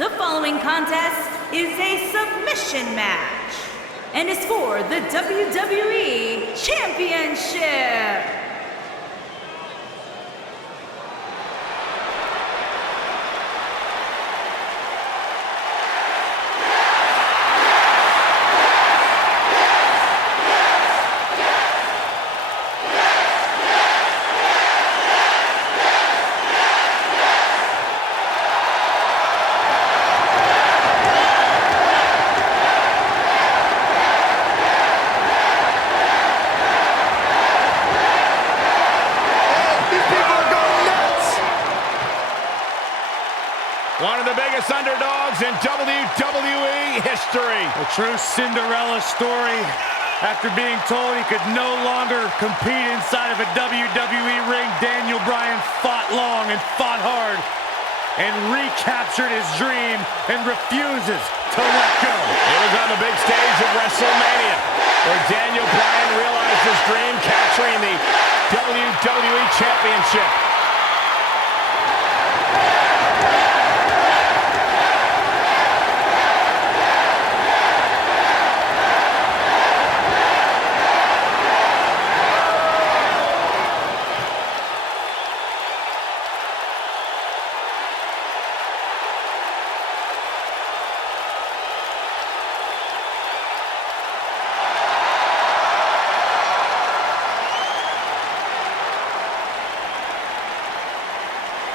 The following contest is a submission match and is for the WWE Championship. One of the biggest underdogs in WWE history. A true Cinderella story. After being told he could no longer compete inside of a WWE ring, Bryan fought long and fought hard and recaptured his dream and refuses to let go. It was on the big stage of WrestleMania where Bryan realized his dream, capturing the WWE Championship.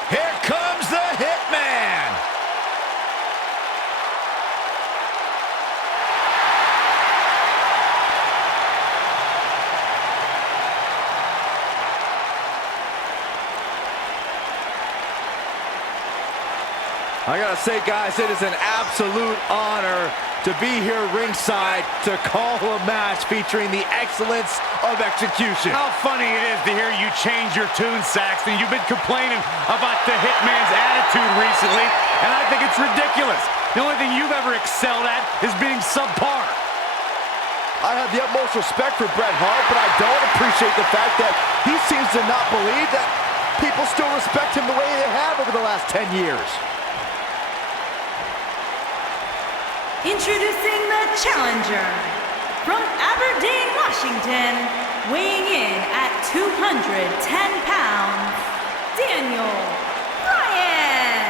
Here comes the Hitman! I gotta say, guys, it is an absolute honor to be here ringside to call a match featuring the excellence of execution. How funny it is to hear you change your tune, Saxton. You've been complaining about the Hitman's attitude recently, and I think it's ridiculous. The only thing you've ever excelled at is being subpar. I have the utmost respect for Bret Hart, but I don't appreciate the fact that he seems to not believe that people still respect him the way they have over the last 10 years. Introducing the challenger from Aberdeen, Washington, weighing in at 210 pounds, Bryan.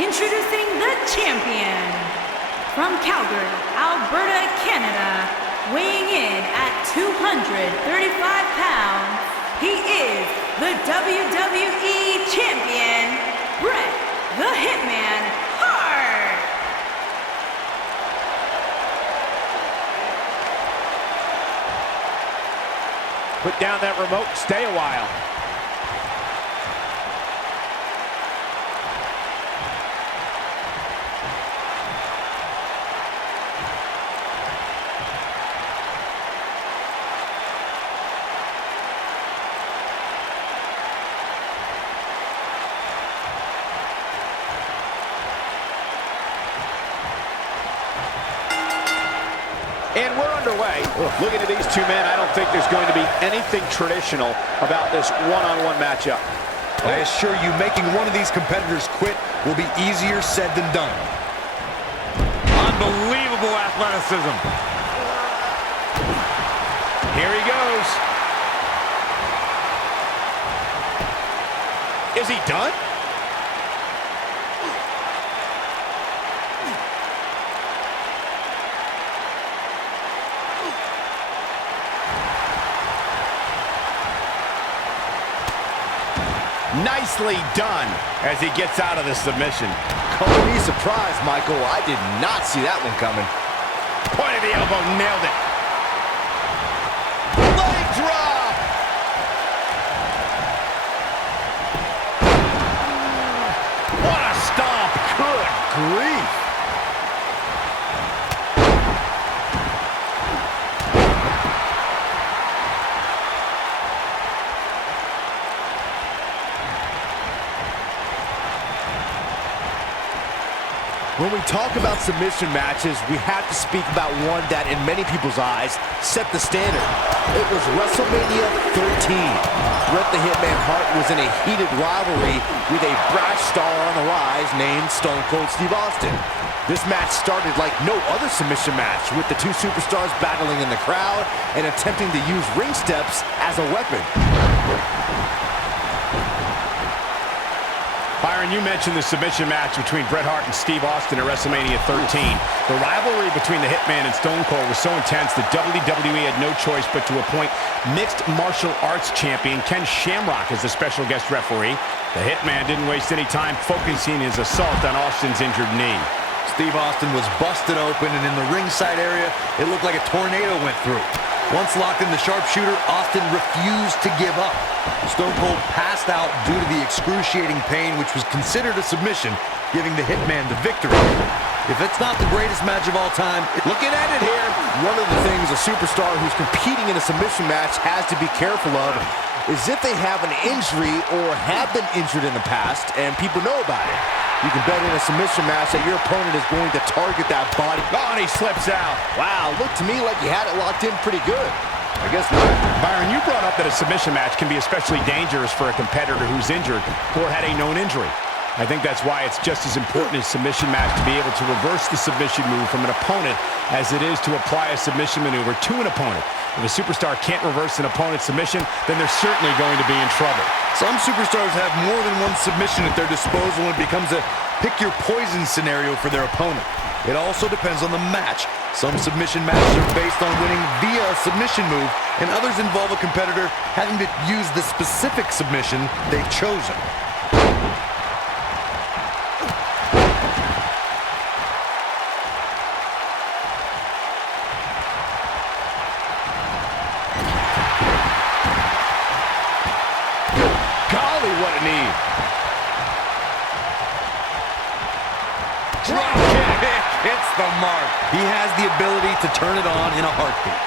Introducing the champion from Calgary, Alberta, Canada, weighing in at 235 pounds, he is the WWE Champion, Bret the Hitman Hart. Put down that remote, stay a while. And we're underway. Looking at these two men, I don't think there's going to be anything traditional about this one-on-one matchup. I assure you, making one of these competitors quit will be easier said than done. Unbelievable athleticism. Here he goes. Is he done? Nicely done as he gets out of the submission. Call me surprised, Michael. I did not see that one coming. Point of the elbow, nailed it. Leg drop. What a stomp. Good grief. When we we talk about submission matches, we have to speak about one that, in many people's eyes, set the standard. It was WrestleMania 13. Bret the Hitman Hart was in a heated rivalry with a brash star on the rise named Stone Cold Steve Austin. This match started like no other submission match, with the two superstars battling in the crowd and attempting to use ring steps as a weapon. Byron, you mentioned the submission match between Bret Hart and Steve Austin at WrestleMania 13. The rivalry between the Hitman and Stone Cold was so intense that WWE had no choice but to appoint mixed martial arts champion Ken Shamrock as the special guest referee. The Hitman didn't waste any time focusing his assault on Austin's injured knee. Steve Austin was busted open, and in the ringside area, it looked like a tornado went through. Once locked in the sharpshooter, Austin refused to give up. Stone Cold passed out due to the excruciating pain, which was considered a submission, giving the Hitman the victory. If it's not the greatest match of all time, looking at it here, one of the things a superstar who's competing in a submission match has to be careful of is if they have an injury or have been injured in the past and people know about it. You can bet in a submission match that your opponent is going to target that body. Oh, and he slips out. Wow, looked to me like you had it locked in pretty good. I guess not. Byron, you brought up that a submission match can be especially dangerous for a competitor who's injured or had a known injury. I think that's why it's just as important in a submission match to be able to reverse the submission move from an opponent as it is to apply a submission maneuver to an opponent. If a superstar can't reverse an opponent's submission, then they're certainly going to be in trouble. some superstars have more than one submission at their disposal, and it becomes a pick-your-poison scenario for their opponent. It also depends on the match. Some submission matches are based on winning via a submission move, and others involve a competitor having to use the specific submission they've chosen. Golly, what a knee. Drop kick hits the mark. He has the ability to turn it on in a heartbeat.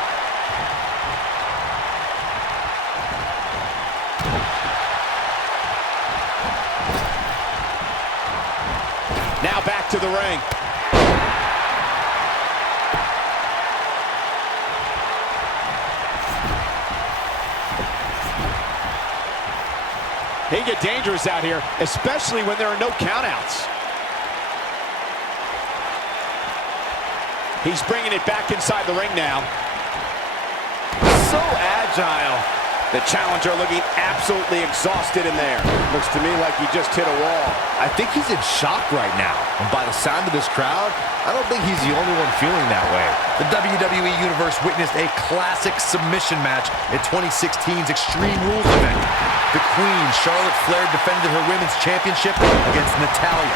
Now back to the ring. They get dangerous out here, especially when there are no countouts. He's bringing it back inside the ring now. So agile. The challenger looking absolutely exhausted in there. Looks to me like he just hit a wall. I think he's in shock right now. And by the sound of this crowd, I don't think he's the only one feeling that way. The WWE Universe witnessed a classic submission match at 2016's Extreme Rules event. The Queen, Charlotte Flair, defended her women's championship against Natalya.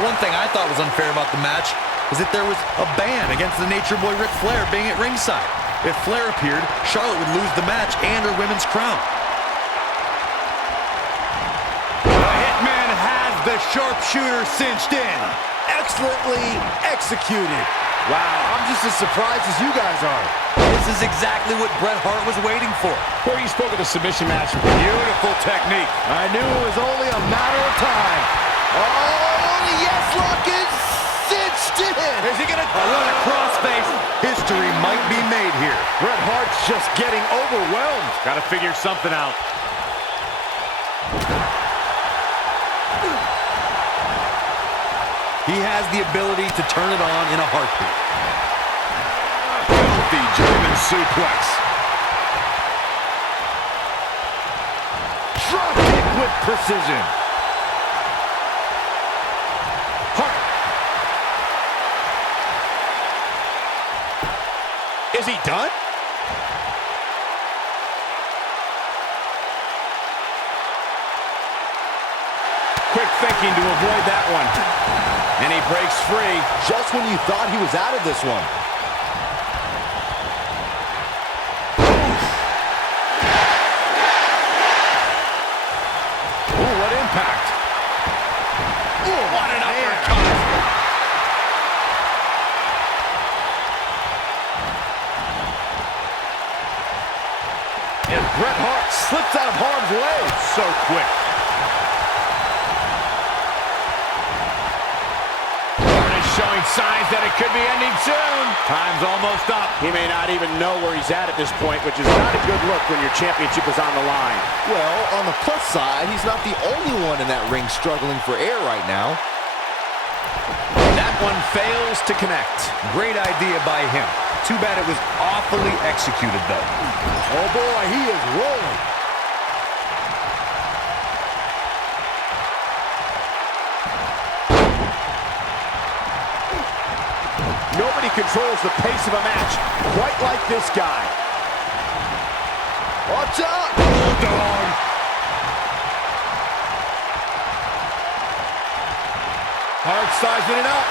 The one thing I thought was unfair about the match was that there was a ban against the Nature Boy Ric Flair being at ringside. If Flair appeared, Charlotte would lose the match and her women's crown. The Hitman has the sharpshooter cinched in. Excellently executed. Wow, I'm just as surprised as you guys are. This is exactly what Bret Hart was waiting for. Before you spoke of the submission match, Beautiful technique. I knew it was only a matter of time. Oh, the yes lock is cinched in. Is he gonna run a crossface? History might be made here. Bret Hart's just getting overwhelmed. Gotta figure something out. He has the ability to turn it on in a heartbeat. Filthy German suplex. Drop kick with precision. Hart. Is he done? Quick thinking to avoid that one. And he breaks free. Just when you thought he was out of this one. Ooh, what impact. Ooh, what an uppercut. And Bret Hart slips out of harm's way. So quick. signs that it could be ending soon. Time's almost up. He may not even know where he's at this point, which is not a good look when your championship is on the line. Well, on the plus side, he's not the only one in that ring struggling for air right now. That one fails to connect. Great idea by him. Too bad it was awfully executed, though. Oh boy, he is rolling. Nobody controls the pace of a match quite like this guy. Watch out! Bulldog. Hart sizing it up.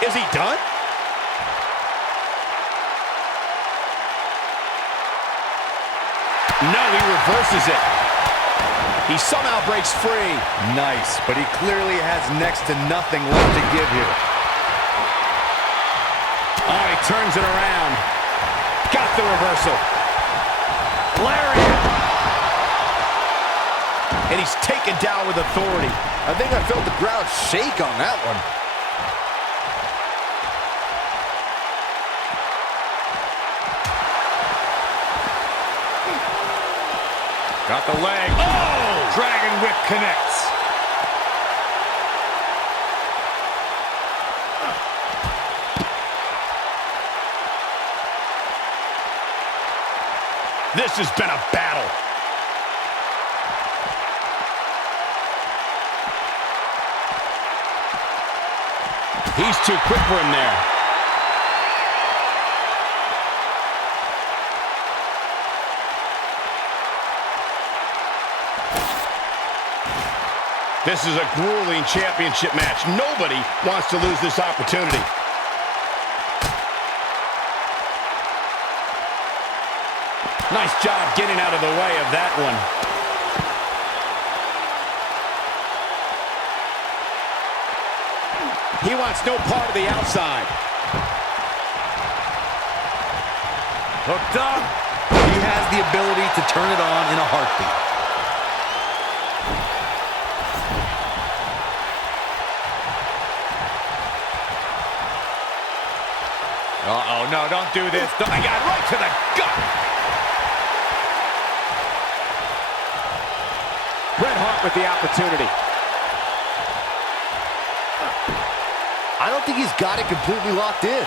Is he done? No, he reverses it. He somehow breaks free. Nice, but he clearly has next to nothing left to give here. Oh, he turns it around. Got the reversal. Lariat. And he's taken down with authority. I think I felt the ground shake on that one. Got the leg. Oh! Dragon whip connects. This has been a battle. He's too quick for him there. This is a grueling championship match. Nobody wants to lose this opportunity. Nice job getting out of the way of that one. He wants no part of the outside. Hooked up. He has the ability to turn it on in a heartbeat. Uh-oh, no, don't do this. I got right to the gut. Bret Hart with the opportunity. I don't think he's got it completely locked in.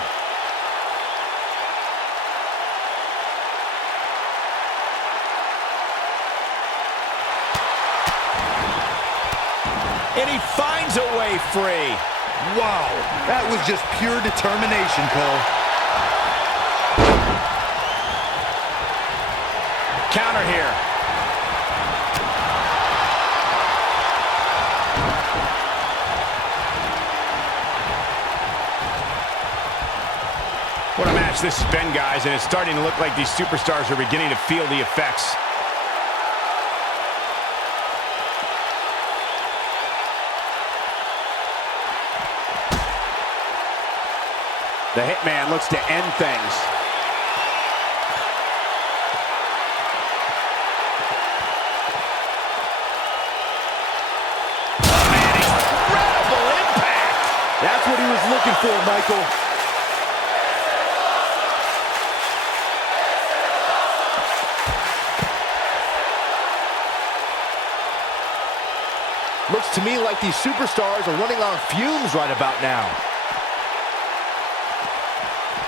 And he finds a way free. Wow, that was just pure determination, Cole. Counter here. What a match this has been, guys, and it's starting to look like these superstars are beginning to feel the effects. The Hitman looks to end things. Oh, man, incredible impact! That's what he was looking for, Michael. Looks to me like these superstars are running on fumes right about now.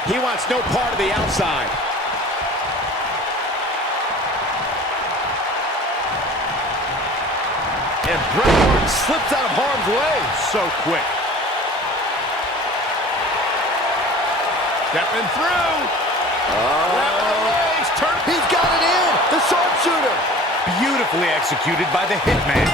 He wants no part of the outside. And Bret Hart slips out of harm's way. So quick. Stepping through. He's got it in. The sharpshooter. Beautifully executed by the Hitman.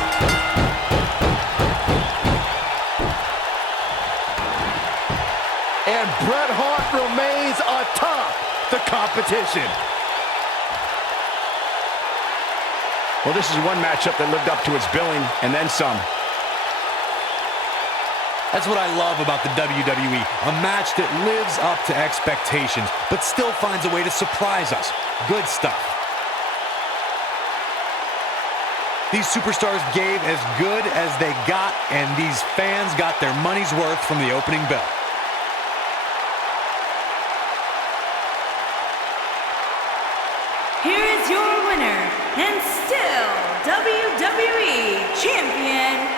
And Bret Hart remains atop the competition. Well, this is one matchup that lived up to its billing, and then some. That's what I love about the WWE. A match that lives up to expectations, but still finds a way to surprise us. Good stuff. These superstars gave as good as they got, and these fans got their money's worth from the opening bell. Here is your winner, and still WWE Champion,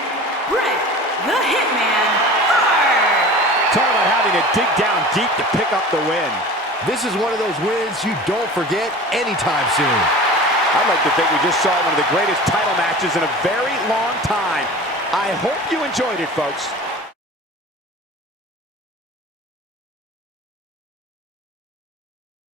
Bret the Hitman Hart. Talk about having to dig down deep to pick up the win. This is one of those wins you don't forget anytime soon. I'd like to think we just saw one of the greatest title matches in a very long time. I hope you enjoyed it, folks.